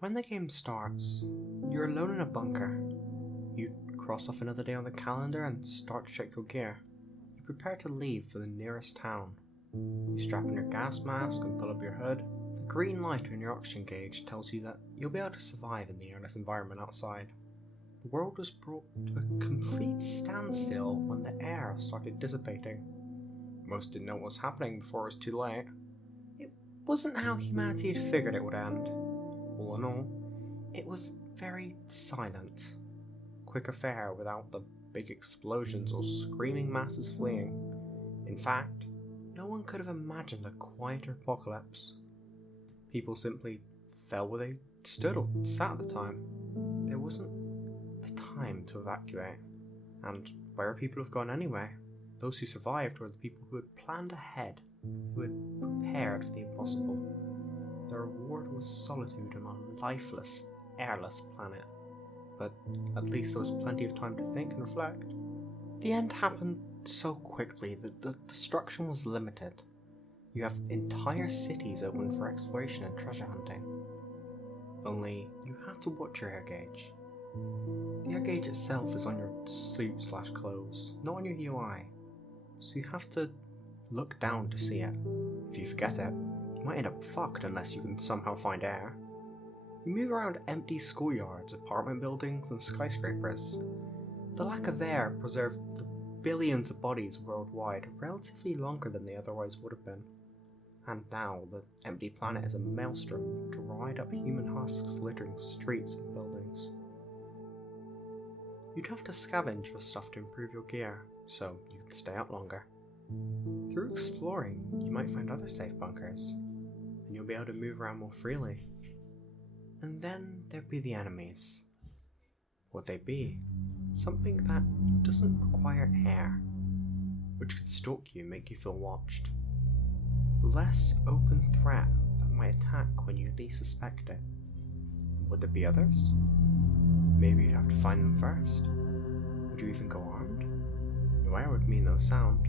When the game starts, you're alone in a bunker. You cross off another day on the calendar and start to check your gear. You prepare to leave for the nearest town. You strap on your gas mask and pull up your hood. The green light on your oxygen gauge tells you that you'll be able to survive in the airless environment outside. The world was brought to a complete standstill when the air started dissipating. Most didn't know what was happening before it was too late. It wasn't how humanity had figured it would end. All in all, it was very silent. Quick affair without the big explosions or screaming masses fleeing. In fact, no one could have imagined a quieter apocalypse. People simply fell where they stood or sat at the time. There wasn't the time to evacuate. And where people have gone anyway? Those who survived were the people who had planned ahead, who had prepared for the impossible. Their reward was solitude on a lifeless, airless planet. But at least there was plenty of time to think and reflect. The end happened so quickly that the destruction was limited. You have entire cities open for exploration and treasure hunting. Only, you have to watch your air gauge. The air gauge itself is on your suit/clothes, not on your UI. So you have to look down to see it. If you forget it, you might end up fucked unless you can somehow find air. You move around empty schoolyards, apartment buildings, and skyscrapers. The lack of air preserved the billions of bodies worldwide relatively longer than they otherwise would have been. And now the empty planet is a maelstrom of dried up human husks littering streets and buildings. You'd have to scavenge for stuff to improve your gear, so you could stay out longer. Through exploring, you might find other safe bunkers, and you'll be able to move around more freely. And then there'd be the enemies. Would they be something that doesn't require air, which could stalk you and make you feel watched? Less open threat that might attack when you least suspect it. Would there be others? Maybe you'd have to find them first. Would you even go armed? No air would mean no sound,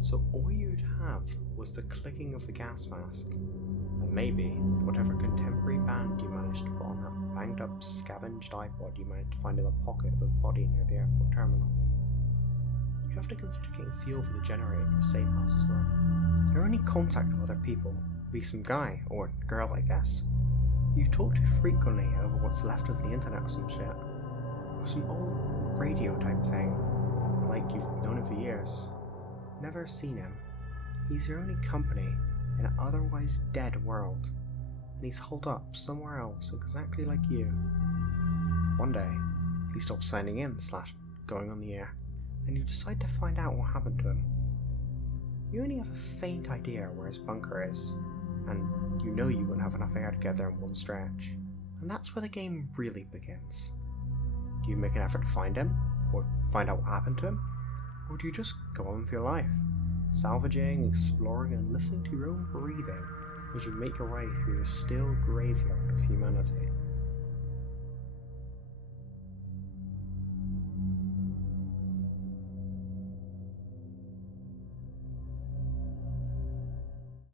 so all you'd have was the clicking of the gas mask, and maybe whatever contemporary band you managed to put on that banged up scavenged iPod you managed to find in the pocket of a body near the airport terminal. You'd have to consider getting fuel for the generator in your safe house as well. Your only contact with other people would be some guy, or girl I guess, who you talk to frequently over what's left of the internet or some shit. Or some old radio type thing, like you've known him for years. Never seen him. He's your only company in an otherwise dead world, and he's holed up somewhere else exactly like you. One day, he stops signing in / going on the air, and you decide to find out what happened to him. You only have a faint idea where his bunker is, and you know you wouldn't have enough air together in one stretch. And that's where the game really begins. Do you make an effort to find him, or find out what happened to him? Or do you just go on with your life, salvaging, exploring, and listening to your own breathing as you make your way through the still graveyard of humanity?